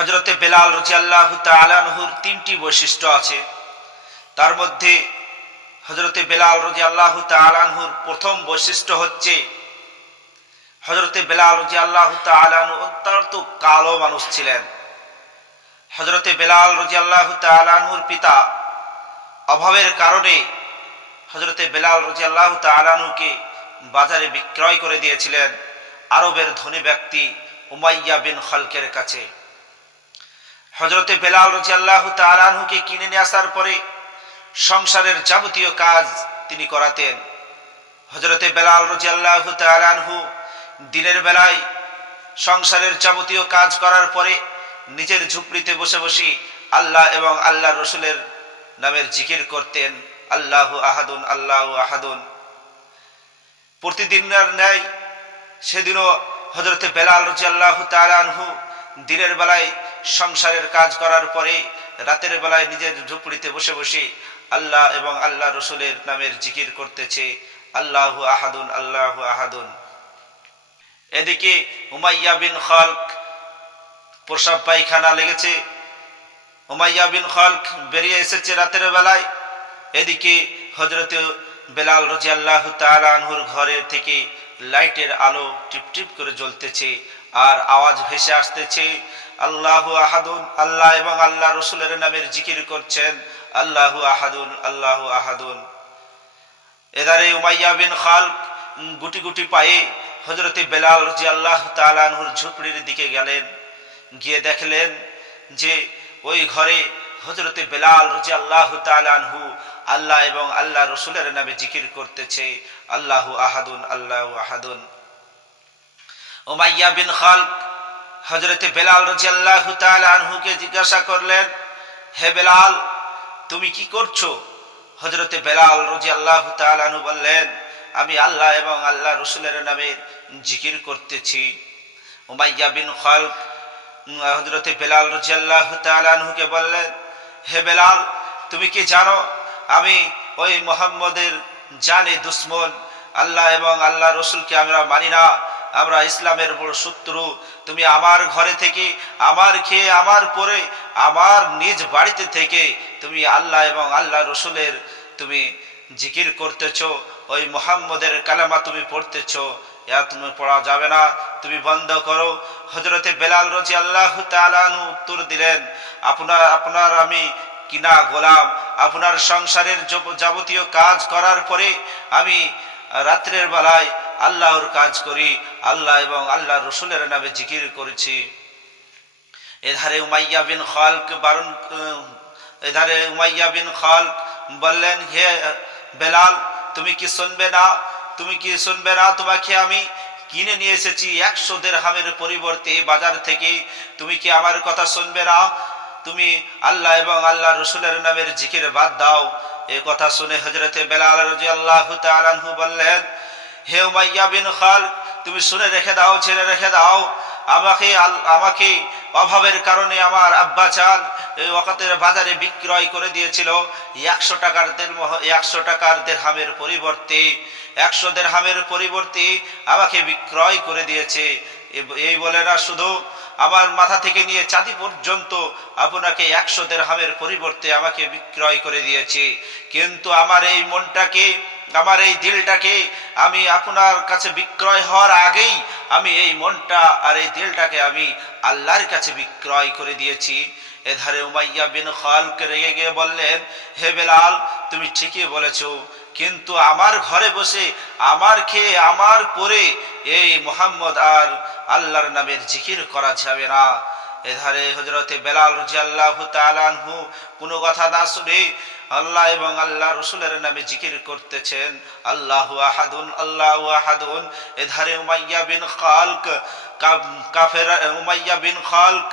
হযরতে বেলাল রাদিয়াল্লাহু তাআলা আনহুর তিনটি বৈশিষ্ট্য আছে। তার মধ্যে হযরতে বেলাল রাদিয়াল্লাহু তাআলা আনহুর প্রথম বৈশিষ্ট্য হচ্ছে, হযরতে বেলাল রাদিয়াল্লাহু তাআলা আনহু অত্যন্ত কালো মানুষ ছিলেন। হযরতে বেলাল রাদিয়াল্লাহু তাআলা আনহুর পিতা অভাবের কারণে হযরতে বেলাল রাদিয়াল্লাহু তাআলা আনহুকে বাজারে বিক্রয় করে দিয়েছিলেন আরবের ধনী ব্যক্তি উমাইয়া বিন খালকের কাছে। হযরতে বেলাল রাদিয়াল্লাহু তাআলা আনহুকে কিনে নিয়ে আসার পরে সংসারের যাবতীয় কাজ তিনি করাতেন। হযরতে বেলাল রাদিয়াল্লাহু তাআলা আনহু দিনের বেলায় সংসারের যাবতীয় কাজ করার পরে নিজের ঝুপড়িতে বসে বসে আল্লাহ এবং আল্লাহর রাসূলের নামের জিকির করতেন, আল্লাহু আহাদুন আল্লাহু আহাদুন। প্রতিদিনের ন্যায় সেদিনও হযরতে বেলাল রাদিয়াল্লাহু তাআলা আনহু দিনের বেলায় সংসারের কাজ করার পরে রাতের বেলায় নিজের ঝুপড়িতে বসে বসে আল্লাহ এবং আল্লাহ রাসূলের নামের জিকির করতেছে, আল্লাহু আহাদুন আল্লাহু আহাদুন। এদিকে উমাইয়া বিন খালক প্রসাব পায়খানা লেগেছে, উমাইয়া বিন খালক বেরিয়ে এসেছে রাতের বেলায়। এদিকে হযরতে বেলাল রাদিয়াল্লাহু তাআলা আনহুর ঘরে থেকে লাইটের আলো টিপটিপ করে জ্বলতেছে আর আওয়াজ ভেসে আসতেছে, আল্লাহু আহাদুন। আল্লাহ এবং আল্লাহ রাসূলের নামের জিকির করছেন, আল্লাহু আহাদুন আল্লাহু আহাদুন। এদারে উমাইয়া বিন খালক গুটি গুটি পায়ে হযরতে বেলাল রাদিয়াল্লাহু তাআলা আনহুর ঝুপড়ির দিকে গেলেন। গিয়ে দেখলেন যে ওই ঘরে হযরতে বেলাল রাদিয়াল্লাহু তাআলা আনহু আল্লাহ এবং আল্লাহ রাসূলের নামে জিকির করতেছে, আল্লাহু আহাদুন আল্লাহু আহাদুন। উমাইয়া বিন খালক হযরতে বেলাল রাদিয়াল্লাহু তাআলা আনহুকে জিজ্ঞাসা করলেন, হে বেলাল, তুমি কি করছো? হযরতে বেলাল রাদিয়াল্লাহু তাআলা আনহু বললেন, আমি আল্লাহ এবং আল্লাহ রাসূলের নামে জিকির করতেছি। উমাইয়া বিন খালক হযরতে বেলাল রাদিয়াল্লাহু তাআলা আনহুকে বললেন, হে বেলাল, তুমি কি জানো আমি ওই মুহাম্মদের জানে দুশমন, আল্লাহ এবং আল্লাহ রাসূলকে আমরা মানি না, আমরা ইসলামের বড় শত্রু। তুমি আমার ঘরে থেকে আমার খেয়ে আমার পরে আমার নিজ বাড়িতে থেকে তুমি আল্লাহ এবং আল্লাহ রাসূলের তুমি জিকির করতেছো, ওই মুহাম্মদের কালেমা তুমি পড়তেছো, ইয়া তুমি পড়া যাবে না, তুমি বন্ধ করো। হযরতে বেলাল রাদিয়াল্লাহু তাআলা আনহু উত্তর দিলেন, আপনার আমি কিনা গোলাম, আপনার সংসারের যাবতীয় কাজ করার পরে আমি রাত্রের বেলায় আল্লাহর কাজ করি, আল্লাহ এবং আল্লাহর রাসূলের নামে জিকির করেছি। এধারে উমাইয়া বিন খালক বললেন, হে বেলাল, তুমি কি শুনবে না? তোমাকে আমি কিনে নিয়ে এসেছি 100 দিরহামের পরিবর্তে বাজার থেকে, তুমি কি আমার কথা শুনবে না? তুমি আল্লাহ এবং আল্লাহ রাসূলের নামের জিকির বাদ দাও। এই কথা শুনে হযরতে বেলাল রাদিয়াল্লাহু তাআলা আনহু বললেন, হে উমাইয়া বিন খালক, তুমি শুনে রেখে দাও, ছেড়ে রেখে দাও। আমাকে অভাবের কারণে আমার আব্বা চান এই ওয়াকাতের বাজারে বিক্রয় করে দিয়েছিল 100 টাকার দিরহামের পরিবর্তে, 100 দিরহামের পরিবর্তে আমাকে বিক্রয় করে দিয়েছে। এই বলে না, শুধু আমার মাথা থেকে নিয়ে চাঁদি পর্যন্ত আপনাকে 100 দিরহামের পরিবর্তে আমাকে বিক্রয় করে দিয়েছে। কিন্তু আমার এই মনটাকে, আমার এই দিলটাকে আমি আপনার কাছে বিক্রয় হওয়ার আগেই আমি এই মনটা আর এই দিলটাকে আমি আল্লাহর কাছে বিক্রয় করে দিয়েছি। এধারে উমাইয়া বিন খালক রেগে গিয়ে বললেন, হে বেলাল, তুমি ঠিকই বলেছো, কিন্তু আমার ঘরে বসে আমার খেয়ে আমার পরে এই মুহাম্মদ আর আল্লাহর নামের জিকির করা যাবে না। এধারে হযরতে বেলাল রাদিয়াল্লাহু তাআলা আনহু কোনো কথা না শুনে আল্লাহ এবং আল্লাহ রাসূলের নামে জিকির করতেছেন, আল্লাহু আহাদুন আল্লাহু আহাদুন। এধারে উমাইয়া বিন খালক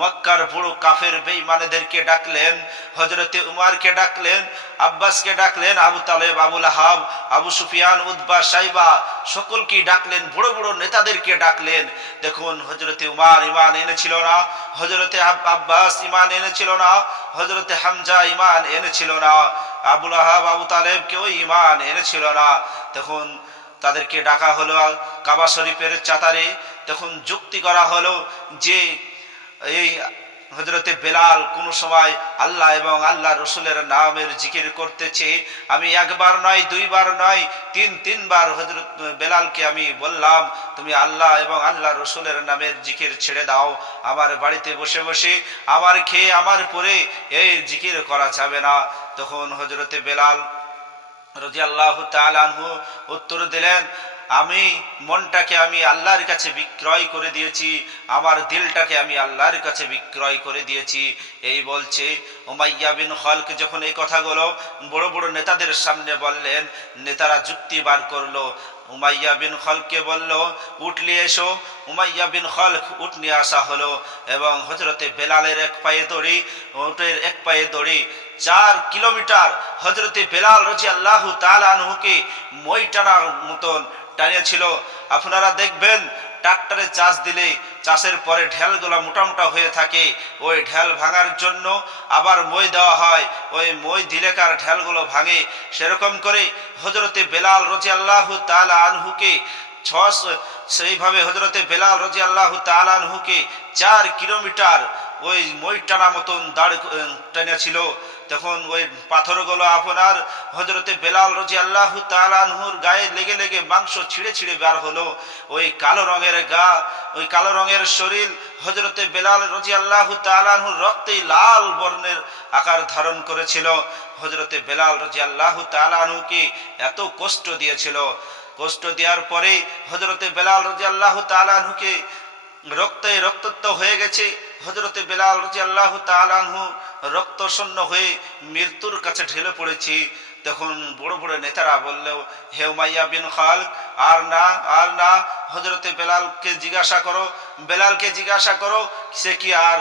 মক্কার বড় কাফের বেঈমানদেরকে ডাকলেন, হযরতে উমরকে ডাকলেন, আব্বাসকে ডাকলেন, আবু তালেব, আবু লাহাব, আবু সুফিয়ান, উতবা, সাইবা সকলকে ডাকলেন, বড় বড় নেতাদেরকে ডাকলেন। দেখুন, হযরতে উমর ঈমান এনেছিল না, হযরতে আব্বাস ঈমান এনেছিল না, হযরতে হামজা ঈমান এনেছিল না, আবু লাহাব, আবু তালেব কেউ ঈমান এনেছিল না। তখন তাদেরকে ডাকা হলো কাবা শরীফের চাতারে। তখন যুক্তি করা হলো যে এই হযরতে বেলাল কোন সময় আল্লাহ এবং আল্লাহ রসুলের নামের জিকির করতেছে। আমি একবার নয়, দুইবার নয়, তিনবার হযরত বেলালকে আমি বললাম, তুমি আল্লাহ এবং আল্লাহ রসুলের নামের জিকির ছেড়ে দাও। আমার বাড়িতে বসে বসে আমার খেয়ে আমার পরে এই জিকির করা যাবে না। তখন হযরতে বেলাল রাদিয়াল্লাহু তাআলা আনহু উত্তর দিলেন, আমি মনটাকে আমি আল্লাহর কাছে বিক্রয় করে দিয়েছি, আমার দিলটাকে আমি আল্লাহর কাছে বিক্রয় করে দিয়েছি। এই বলছে উমাইয়া বিন খালক যখন এই কথাগুলো বড় বড় নেতাদের সামনে বললেন, নেতারা যুক্তি বার করলো। উমাইয়া বিন খালককে বলল, উট নিয়ে এসো। উমাইয়া বিন খালক উট নিয়ে আসা হলো এবং হযরতে বেলালের এক পায়ে দড়ি, উটের এক পায়ে দড়ি 4 কিলোমিটার হযরতে বেলাল রাদিয়াল্লাহু তাআলা আনহুকে মই টানার মতন টানিয়েছিল। আপনারা দেখবেন ট্রাক্টরে চাষ দিলে চাষের পরে ঢেলগুলো মোটা মোটা হয়ে থাকে, ওই ঢেল ভাঙার জন্য আবার মই দেওয়া হয়, ওই মই দিলে কার ঢেলগুলো ভাঙে। সেরকম করে হযরতে বেলাল রাদিয়াল্লাহু তাআলা আনহুকে সেইভাবে হযরতে বেলাল রাদিয়াল্লাহু তাআলা আনহুকে 4 কিলোমিটার ওই মই টানা মতন দাঁড় টেনেছিল। তখন ওই পাথরগুলো আপনার হযরতে বেলাল রাদিয়াল্লাহু তাআলা আনহুর গায়ে লেগে লেগে মাংস ছিঁড়ে ছিঁড়ে বের হলো। ওই কালো রঙের গা, ওই কালো রঙের শরীর হযরতে বেলাল রাদিয়াল্লাহু তাআলা আনহুর রক্তে লাল বর্ণের আকার ধারণ করেছিল। হযরতে বেলাল রাদিয়াল্লাহু তাআলা আনহুকে এত কষ্ট দিয়েছিল। কষ্ট দেওয়ার পরে হযরতে বেলাল রাদিয়াল্লাহু তাআলা আনহুকে রক্তে রক্তাক্ত হয়ে গেছে। হযরতে বেলাল রাদিয়াল্লাহু তাআলা আনহু রক্ত শূন্য হয়ে মৃত্যুর কাছে ঢেলে পড়েছে। তখন বড় বড় নেতারা বলল, হে উমাইয়া বিন খালক, আর না হযরতে বেলালকে জিজ্ঞাসা করো, বেলালকে জিজ্ঞাসা করো সে কি আর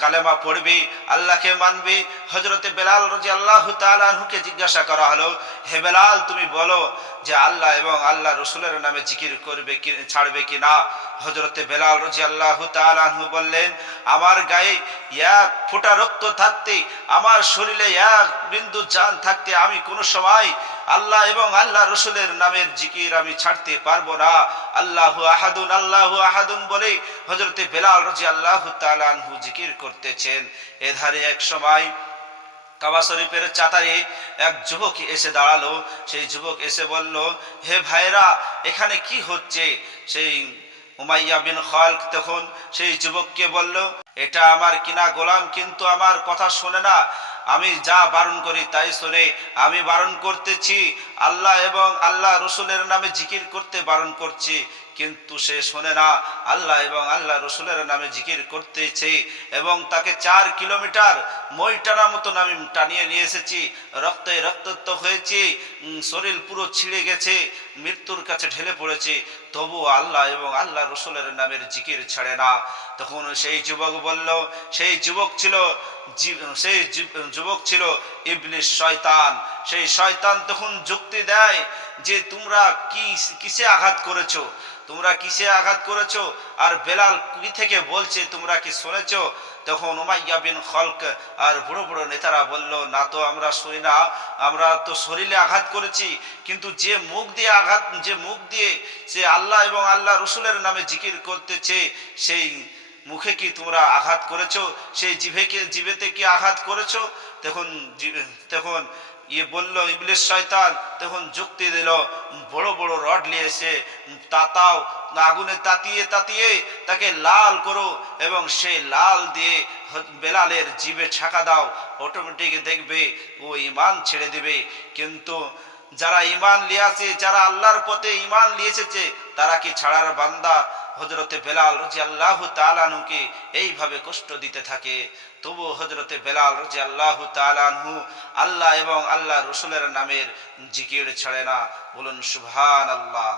কালেমা পড়বে, আল্লাহকে মানবে। হযরতে বেলাল রাদিয়াল্লাহু তাআলা আনহুকে জিজ্ঞাসা করা হলো, হে বেলাল তুমি বলো যে আল্লাহ এবং আল্লাহ রসুলের নামে জিকির করবে কি ছাড়বে কি না। হযরতে বেলাল রাদিয়াল্লাহু তাআলা আনহু বললেন, আমার গায়ে এক ফোঁটা রক্ত থাকতে, আমার শরীরে এক বিন্দু জান থাকতে আমি কোন সময় আল্লাহ এবং আল্লাহ রসুলের নামের জিকির আমি ছাড়তে পারবো না। আল্লাহু আহাদুন আল্লাহু আহাদুন বলে হযরতে বেলাল রাদিয়াল্লাহু তাআলা আনহু জিকির করতেছেন। এধারে এক সময় কাবা শরীফের চাতারে এক যুবক এসে দাঁড়ালো। সেই যুবক এসে বলল, হে ভাইরা এখানে কি হচ্ছে। সেই উমাইয়া বিন খালক তখন সেই যুবককে বলল, এটা আমার কিনা গোলাম, কিন্তু আমার কথা শোনে না। আমি যা বারণ করি তাই শোনে। আমি বারণ করতেছি আল্লাহ এবং আল্লাহ রসুলের নামে জিকির করতে বারণ করছি, কিন্তু সে শোনে না। আল্লাহ এবং আল্লাহ রসুলের নামে জিকির করতেছে এবং তাকে 4 কিলোমিটার মই টানার মতন আমি টানিয়ে নিয়ে এসেছি। রক্তে রক্তাক্ত হয়েছে, শরীর পুরো ছিঁড়ে গেছে, মৃত্যুর কাছে ঢেলে পড়েছে, তবু আল্লাহ এবং আল্লাহ রসুলের নামের জিকির ছাড়ে না। তখন সেই যুবক বলল, সেই যুবক ছিল ইবলিস শয়তান। সেই শয়তান তখন যুক্তি দেয় যে তোমরা কিসে আঘাত করেছো, তোমরা কিসে আঘাত করেছো, আর বেলাল কি থেকে বলছে তোমরা কি শুনেছো। তখন উমাইয়া বিন খালক আর বড় বড় নেতারা বলল, না তো আমরা শুনি না, আমরা তো শরীরে আঘাত করেছি, কিন্তু যে মুখ দিয়ে সে আল্লাহ এবং আল্লাহ রসুলের নামে জিকির করতেছে সেই মুখে কি তোমরা আঘাত করেছো, সেই জিভেতে কি আঘাত করেছো। তখন বলল ইবলিস শয়তান, তখন যুক্তি দিল, বড় বড় রড নিয়ে এসে তাতাও, আগুনে তাতিয়ে তাকে লাল করো এবং সেই লাল দিয়ে বেলালের জিভে ছাকা দাও, অটোমেটিক দেখবে ও ঈমান ছেড়ে দিবে। কিন্তু যারা ঈমান লিয়েছে, যারা আল্লাহর পথে ঈমান নিয়ে এসেছে, তারা কি ছাড়ার বান্দা। হযরতে বেলাল রাদিয়াল্লাহু তাআলা আনহুকে এইভাবে কষ্ট দিতে থাকে, তবু হযরতে বেলাল রাদিয়াল্লাহু তাআলা আনহু আল্লাহ এবং আল্লাহ রসুলের নামের জিকির ছাড়ে না। বলুন সুবহানাল্লাহ।